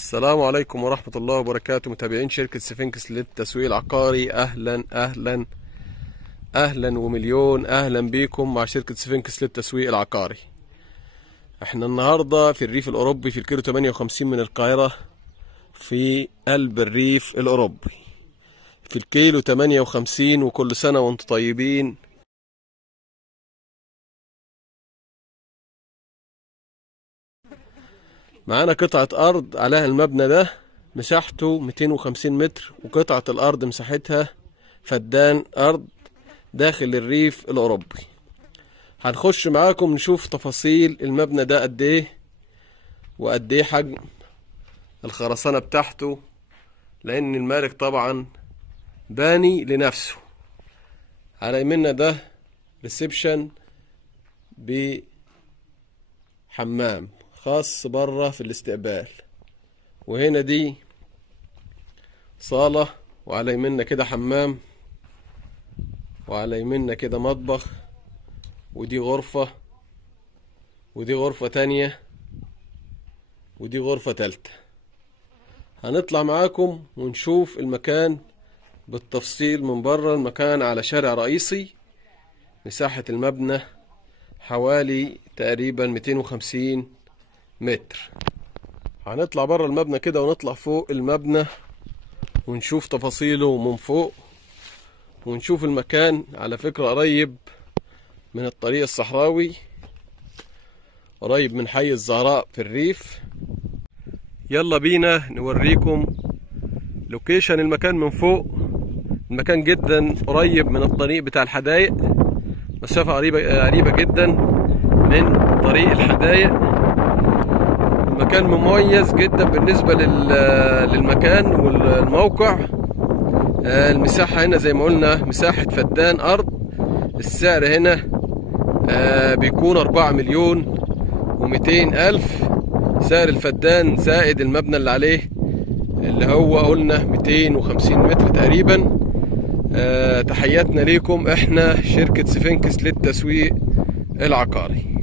السلام عليكم ورحمة الله وبركاته. متابعين شركة سفنكس للتسويق العقاري، أهلا أهلا أهلا ومليون أهلا بيكم مع شركة سفنكس للتسويق العقاري. احنا النهاردة في الريف الأوروبي في الكيلو 58 من القاهرة، في قلب الريف الأوروبي في الكيلو 58. وكل سنة وانتم طيبين. معانا قطعة أرض عليها المبنى ده، مساحته 250 متر، وقطعة الأرض مساحتها فدان أرض داخل الريف الأوروبي. هنخش معاكم نشوف تفاصيل المبنى ده قد ايه وقد ايه حجم الخرسانة بتاعته، لأن المالك طبعا باني لنفسه. على يمنا ده ريسبشن بحمام خاص بره في الاستقبال، وهنا دي صالة، وعلى يمنا كده حمام، وعلى يمنا كده مطبخ، ودي غرفة، ودي غرفة تانية، ودي غرفة تالتة. هنطلع معاكم ونشوف المكان بالتفصيل من بره. المكان على شارع رئيسي، مساحة المبنى حوالي تقريبا 250 متر. هنطلع بره المبنى كده ونطلع فوق المبنى ونشوف تفاصيله من فوق، ونشوف المكان. على فكرة قريب من الطريق الصحراوي، قريب من حي الزهراء في الريف. يلا بينا نوريكم لوكيشن المكان من فوق. المكان جدا قريب من الطريق بتاع الحدائق، مسافة قريبة جدا من طريق الحدائق. المكان مميز جدا بالنسبة للمكان والموقع. المساحة هنا زي ما قلنا مساحة فدان أرض. السعر هنا بيكون 4,200,000 سعر الفدان، زائد المبنى اللي عليه اللي هو قلنا 250 متر تقريبا. تحياتنا ليكم، احنا شركة سفنكس للتسويق العقاري.